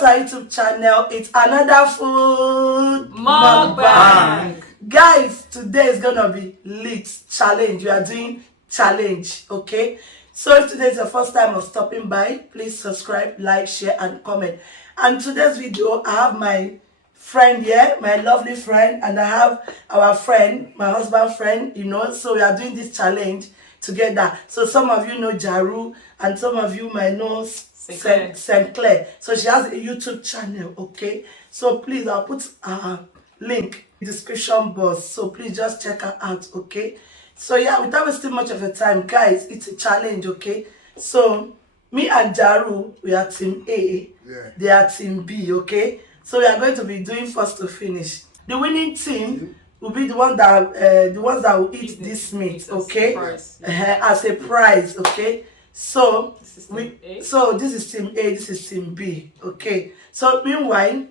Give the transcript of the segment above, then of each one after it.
to our YouTube channel. It's another food mukbang. Guys, today is gonna be lit challenge. We are doing challenge, okay? So if today is your first time of stopping by, please subscribe, like, share, and comment. And today's video, I have my friend here, my lovely friend, and I have our friend, my husband friend, you know. So we are doing this challenge together. So some of you know Jaru, and some of you might know St. Clair. So she has a YouTube channel, okay? So please, I'll put a link in the description box. So please just check her out, okay? So yeah, without wasting much of your time, guys, it's a challenge, okay? So me and Jaru, we are team A. Yeah. They are team B, okay? So we are going to be doing first to finish. The winning team will be the one that the ones that will eat this meat, okay? As a prize, okay? So this is team A, this is team B, okay? So meanwhile,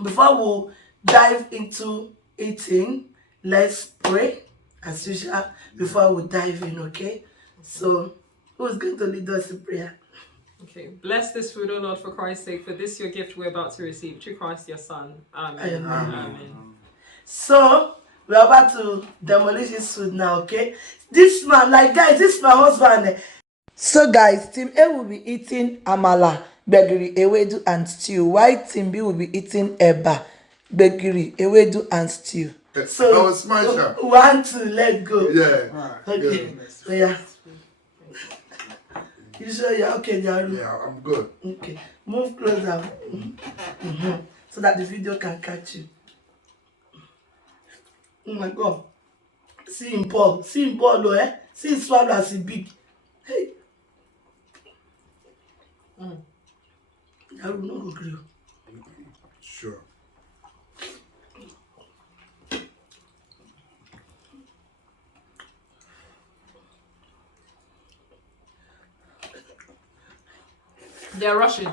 before we dive into eating, let's pray as usual before we dive in, okay? So who's going to lead us in prayer? Okay, bless this food, O Lord, for Christ's sake, for this your gift we're about to receive. Through Christ your Son. Amen. Amen. So we're about to demolish this food now, okay? This man, like guys, this is my husband. So guys, team A will be eating amala, gbegiri, ewedu, and stew. While team B will be eating eba, gbegiri, ewedu, and stew. So I was smasher. 1, 2, let go. Yeah. Okay. So yeah. You sure you're okay, Jaru? Yeah, I'm good. Okay. Move closer. So that the video can catch you. Oh my God. See him Paul. See him Paul, though, eh? See him swallow as he big. Hey. Jaru, no go gree. Sure. They're rushing.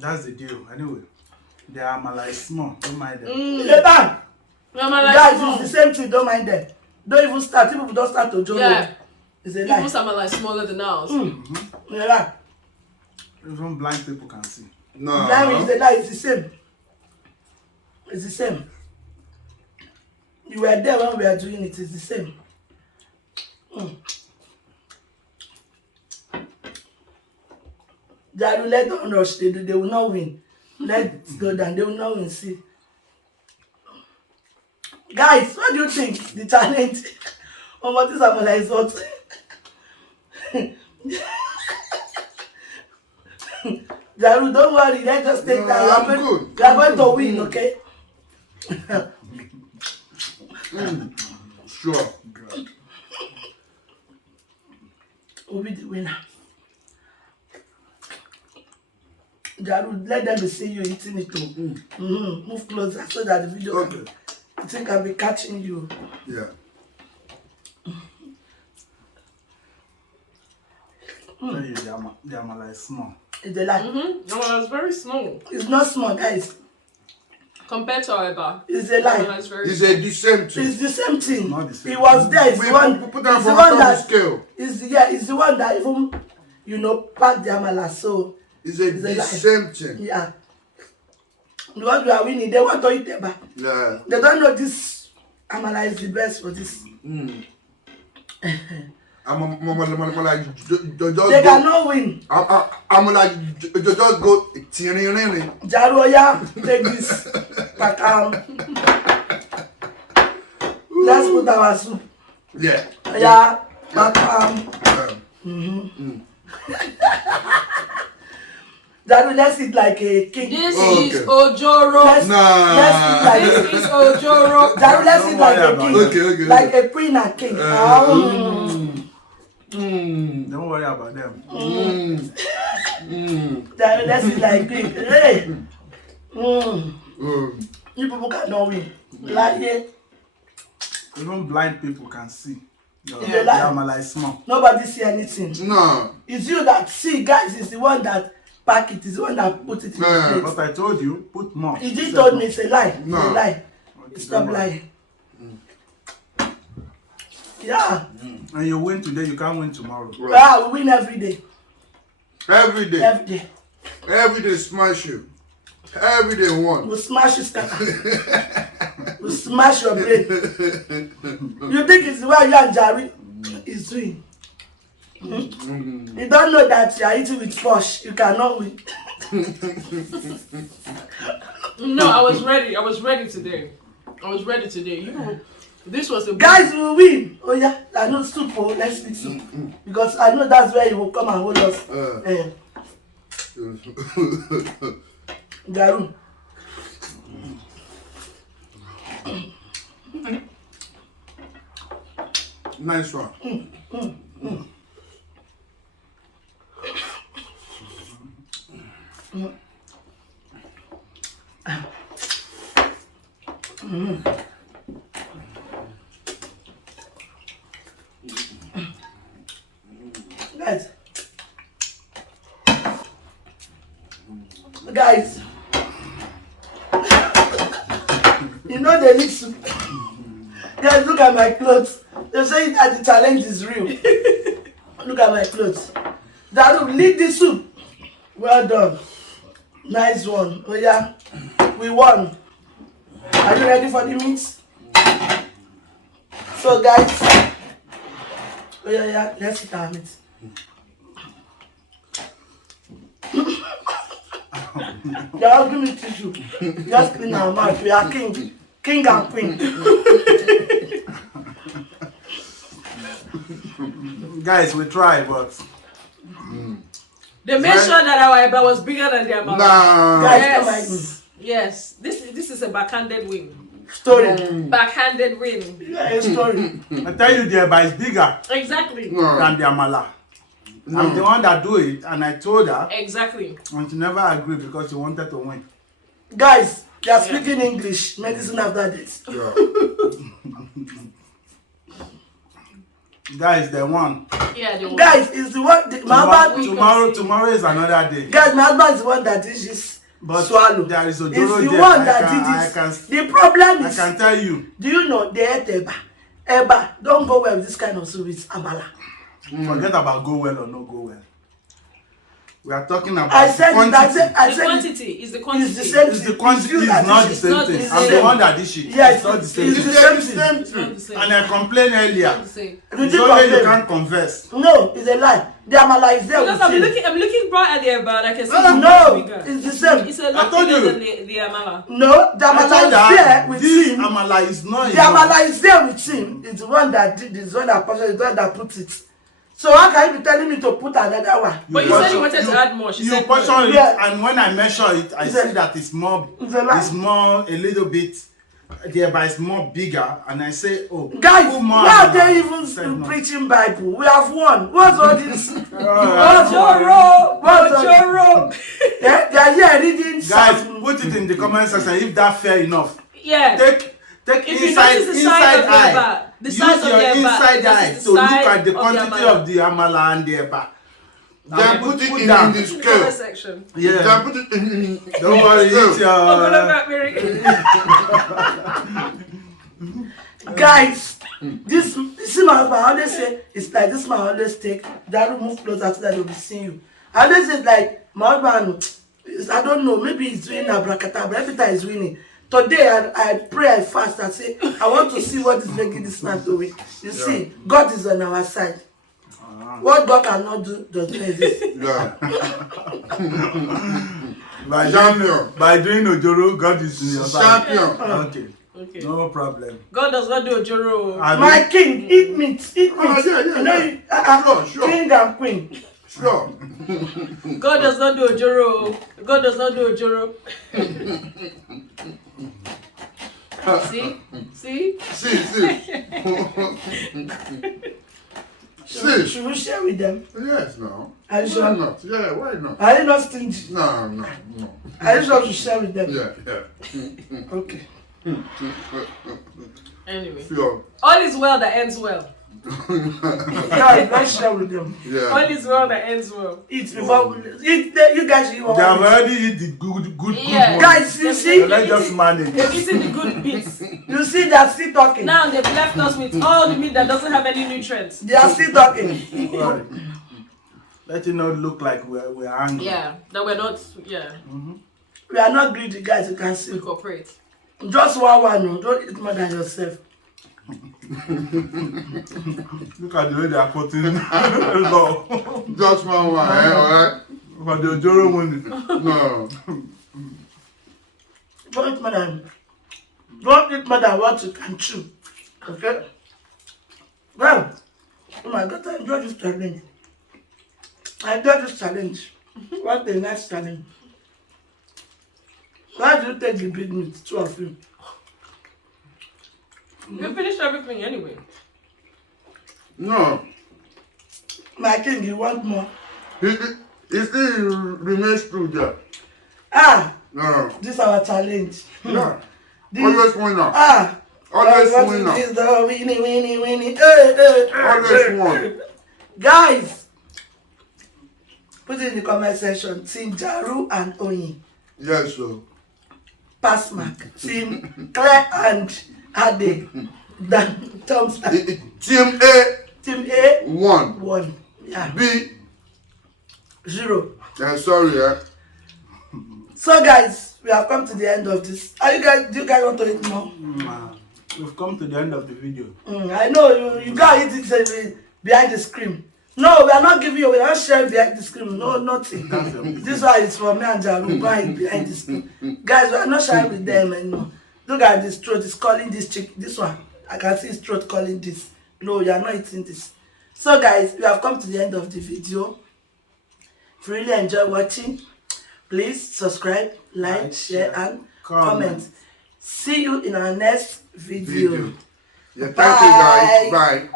That's the deal. Anyway, they are like small. Don't mind them. Guys, it's the same thing. Don't mind them. Don't even start. People don't start to joke. Yeah. It's a lie. People are like smaller than ours. Yeah. Even blind people can see. No. Blind is a lie. It's the same. It's the same. You were there when we are doing it. It's the same. Jaru, let them rush. They will not win. Let's go down. They will not win. See. Guys, what do you think? The challenge. Oh, what is amala is what? Jaru, don't worry. Let's just take that. We are going to win, okay? Sure. We'll be the winner. Jaru, let them see you eating it too. Move closer so that the video can be catching you. Yeah. They are like small. It's a lie. No, it's very small. It's not small, guys. Compared to our bar. It's a lie. It's the same thing. It's the same thing. Not the same. It was there. It's the one. Put that It's from the one the that scale. It's the one that even packed the amala. So It's the same thing. yeah. The one we are winning, they want to eat it back. Yeah. They don't know this amala is the best for this. They cannot win. I'm like just go Jaru, yeah, take this. Let's put our soup. Yeah. Yeah. Jaru, let's eat like a king. This is Ojoro. Let's eat like This is Ojoro. Jaru, let's eat like a king. Okay. Like a queen and king. Don't worry about them. Jaru, let's eat like king. Hey. You people cannot win. Like here. Even blind people can see. They are like small. Nobody see anything. No. It's you that see, guys. It's the one that pack it. It's the one that put it in the plate. But I told you, put more. He did told me it's a lie. No. It's a lie. Okay, Stop lying. Yeah. And you win today, you can't win tomorrow. Right. We win every day. Every day. Every day. Every day smash you. Every day one. We'll smash you, scatter. We'll smash your brain. You think it's what you and Jerry is doing? You don't know that you are eating with posh. You cannot win. No, I was ready. I was ready today. You, this was a Guys, we will win. Oh yeah, I know soup. Oh, let's eat soup because I know that's where you will come and hold us. Garu. Nice one. Guys, you know they need soup. Guys, look at my clothes. They say that the challenge is real. Look at my clothes. Daru, lead the soup. Well done. Nice one. Oh yeah, we won. Are you ready for the mix? So guys, oh yeah, let's eat our meat. Y'all give me tissue. Just clean our mouth. We are king and queen. Guys, we try, but they made sure that our eba was bigger than their mouth. Nah. Guys, Yes. come like me. Yes. This is a backhanded win. Story. Backhanded win. Yeah, a story. I tell you, the eba is bigger Exactly. than the amala. I'm the one that do it, and I told her, Exactly. and she never agreed because she wanted to win. Guys, they are speaking English. Medicine after this. Yeah. Guys, they won. Yeah, they won. Guys, is the one. My husband. Tomorrow is another day. Guys, my husband is the one that dishes But swallow. there is a It's Joro the there. one that did this. The problem I is, can tell you. do you know they ate eba? Eba don't go well with this kind of soup with amala. Forget about go well or no go well. We are talking about I said, quantity. The quantity is the quantity. It's the same It's the thing. quantity you is that not the dishes. same not thing. the I'm same. the one that dish it. Yes, it's not the same it's thing. the same thing. It's not the same. And I complained earlier. It's not the same. You You did told me you complain. can't confess. No, it's a lie. The amala is there Because with I'm looking bright at the eba and I can see it. it's No, much bigger. it's the same. It's a lot I told bigger you. than the amala. No, the I amala told is there her with this him. amala is not The enough. amala is there with him. It's the one that did this, one that portioned, the one that put it. So how can you be telling me to put another one? But you said you wanted to add more. She You said portion no. it, Yeah. and when I measure it, I It's see a- that it's more, it's a lie. a little bit. But it's more bigger, and I say, oh, Guys, put more why are amala. they She even said no. preaching Bible? We have won. What's all this? Ojoro! What's all Ojoro! They are here reading Guys, some. put it in the comment section if that's fair enough. Yeah. Take If you inside notice the size of the eye. eba, the Use size of your the eba, inside this eye is to the look size at the of the quantity amala. of the amala and the eba. Then put it in down. the In the comment scale. section. Yeah. Then put it in. Don't worry, it's Oh, look your. at Mary. Guys, this see my husband, I always say it's like this man always take that move closer so that they'll be seeing you. I always say like my husband, I don't know, maybe he's doing abracadabra every time he's winning. Today I pray, I fast, I say I want to see what is making this man do it. You see, God is on our side. What God cannot do does not exist. Yeah. By doing Ojoro, God is in your side. Champion. Okay. Okay. No problem. God does not do Ojoro. My king, eat meat, eat meat. Yeah. You know, Sure. king and queen. Sure. God does not do Ojoro. God does not do Ojoro. See? See. See. Should we share with them? Yes, no. Are you Why sure? not? Yeah, why not? Are you not stingy? No. Are you sure to share with them? Yeah. Okay. Anyway. Sure. All is well that ends well. Guys, let's share with them. All Yeah. is well that ends well. Eat before eat. You guys should eat. They have already eat the good Yeah. one. Guys, you see, Let's just manage. They've eaten the good bits. you see, they are still talking. Now they've left us with all the meat that doesn't have any nutrients. They are still talking. Sorry. Let it not look like we're angry. Yeah, that we're not. Yeah. We are not greedy, guys. You can see. We cooperate. Just one. No, don't eat more than yourself. Look at the way they are putting law. Just one, alright? For the Ojoro money. No. Don't eat more than what you can chew. Okay? Well, oh my God, I enjoy this challenge. What's the next challenge? Why do you take the big meat, two of you? We finished everything anyway. No. My king, you want more? It still remains true there. No. This is our challenge. Yeah. This, Always winner. what Always is winner. this? The winning. Always win. Guys, put it in the comment section. Team Jaru and Oyin. Yes, sir. Pass mark. Team Claire and Ade. Then thumbs up. Team A. Team A 1. 1. Yeah. B. 0. Sorry, So guys, we have come to the end of this. Do you guys want to eat more? We've come to the end of the video. I know you gotta eat it behind the screen. No, we are not giving you. We are not sharing behind the screen. No, nothing. This one is for me and Jaru. Go and eat behind the screen. Guys, we are not sharing with them anymore. Look at this throat. It's calling this chick. This one. I can see his throat calling this. No, you are not eating this. So guys, we have come to the end of the video. If you really enjoy watching, please subscribe, like, share, and comment. See you in our next video. Yeah, thank you guys. Bye.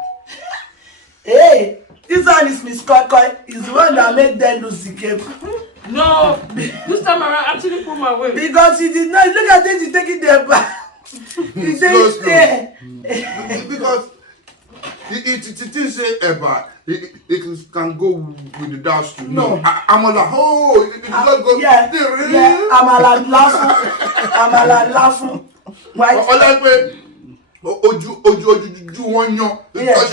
Hey, this one is Miss Koi. Is the one that made them lose the game. No, this time around I actually pulled my weight. Because he did not. Look at this, he's taking them back. He said stay. Because it say about it can go with the dash to no. I'm all like, oh, it does go. Yeah. I'm laughing. Why? All like oju one yo. Yeah.